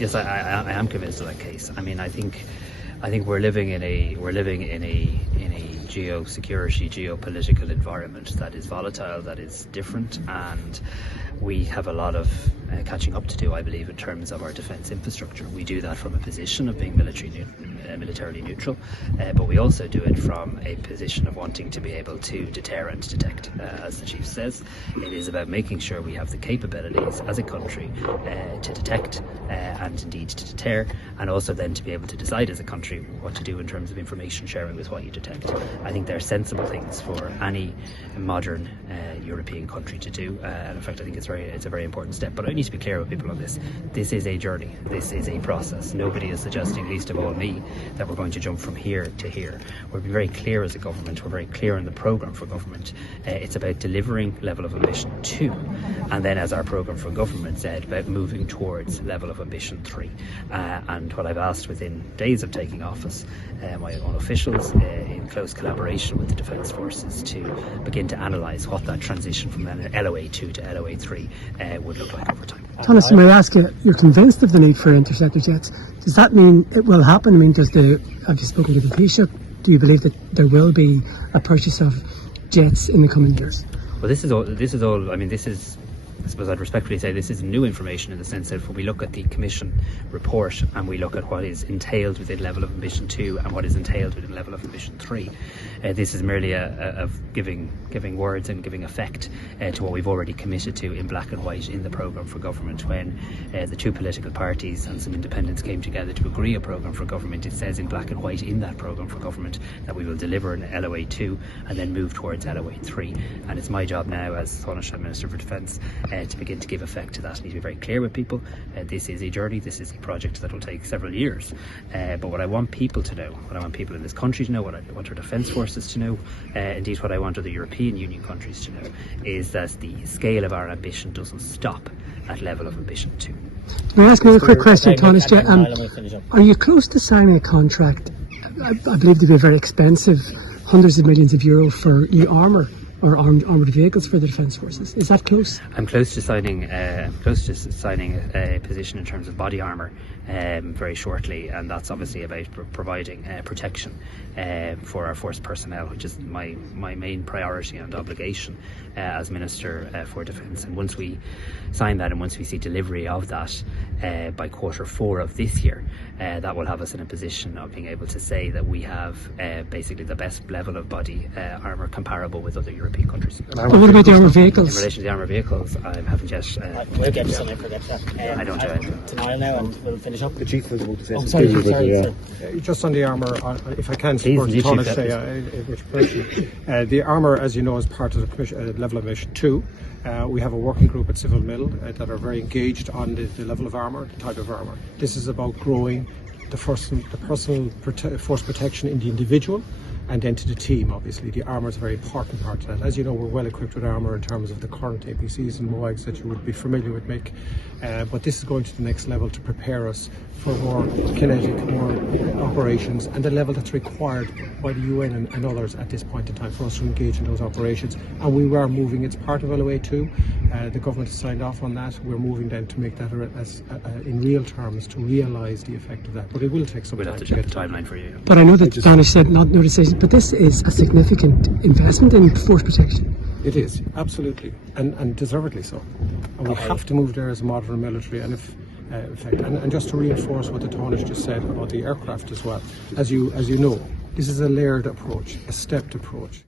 Yes, I am convinced of that case. I mean, I think we're living in a geosecurity, geopolitical environment that is volatile, that is different, and we have a lot of catching up to do, I believe, in terms of our defence infrastructure. We do that from a position of being militarily neutral, but we also do it from a position of wanting to be able to deter and detect. As the Chief says, it is about making sure we have the capabilities as a country to detect and indeed to deter, and also then to be able to decide as a country what to do in terms of information sharing with what you detect. I think they're sensible things for any modern European country to do, and in fact I think it's a very important step. But I need to be clear with people on this. This is a journey, this is a process. Nobody is suggesting, least of all me, that we're going to jump from here to here. We're very clear as a government, we're very clear in the programme for government. It's about delivering level of ambition 2, and then, as our programme for government said, about moving towards level of ambition 3. And what I've asked within days of taking office, my own officials, in close collaboration with the Defence Forces, to begin to analyse what that transition from LOA 2 to LOA 3 would look like over time. Tánaiste, may I ask you, you're convinced of the need for interceptor jets. Does that mean it will happen? I mean, have you spoken to the Taoiseach? Do you believe that there will be a purchase of jets in the coming years? Well, this is all. I mean, I suppose I'd respectfully say this is new information, in the sense that when we look at the Commission report and we look at what is entailed within level of ambition 2 and what is entailed within level of ambition 3, this is merely of giving words and giving effect to what we've already committed to in black and white in the programme for government. When the two political parties and some independents came together to agree a programme for government, it says in black and white in that programme for government that we will deliver an LOA 2 and then move towards LOA 3. And it's my job now as Tánaiste Minister for Defence to begin to give effect to that. I need to be very clear with people. This is a journey, this is a project that will take several years. But what I want people to know, what I want people in this country to know, what I want our Defence Forces to know, indeed what I want other European Union countries to know, is that the scale of our ambition doesn't stop at level of ambition 2. Can I ask another quick question, Tánaiste? Are you close to signing a contract, I believe to be very expensive, hundreds of millions of euro for new armour or armoured vehicles for the Defence Forces? Is that close? I'm close to signing a position in terms of body armour very shortly, and that's obviously about providing protection for our force personnel, which is my main priority and obligation as Minister for Defence. And once we sign that, and once we see delivery of that by Q4 of this year, that will have us in a position of being able to say that we have basically the best level of body armour comparable with other European countries. But what about the armoured vehicles? In relation to the armoured vehicles, I haven't yet. We'll get to something for that. I don't to Niall now, and we'll finish up. The Chief was about to say sorry. Just on the armour, if I can support Tánaiste, which person. The armour, as you know, is part of the commission, level of ambition 2. We have a working group at Civil Mill that are very engaged on the level of armour, the type of armour. This is about growing the personal force protection in the individual, and then to the team. Obviously the armour is a very important part of that. As you know, we're well equipped with armour in terms of the current APCs and MOAGs that you would be familiar with, Mick, but this is going to the next level to prepare us for more kinetic, more operations, and the level that's required by the UN and others at this point in time for us to engage in those operations. And we were moving, it's part of LOA 2, the government has signed off on that. We're moving then to make that in real terms, to realise the effect of that, but it will take some time. We'll have to get the timeline for you. But I know that Tánaiste said no decision, but this is a significant investment in force protection. It is, absolutely, and deservedly so. And we have to move there as a modern military. And and just to reinforce what the Tánaiste just said about the aircraft as well, as you know, this is a layered approach, a stepped approach.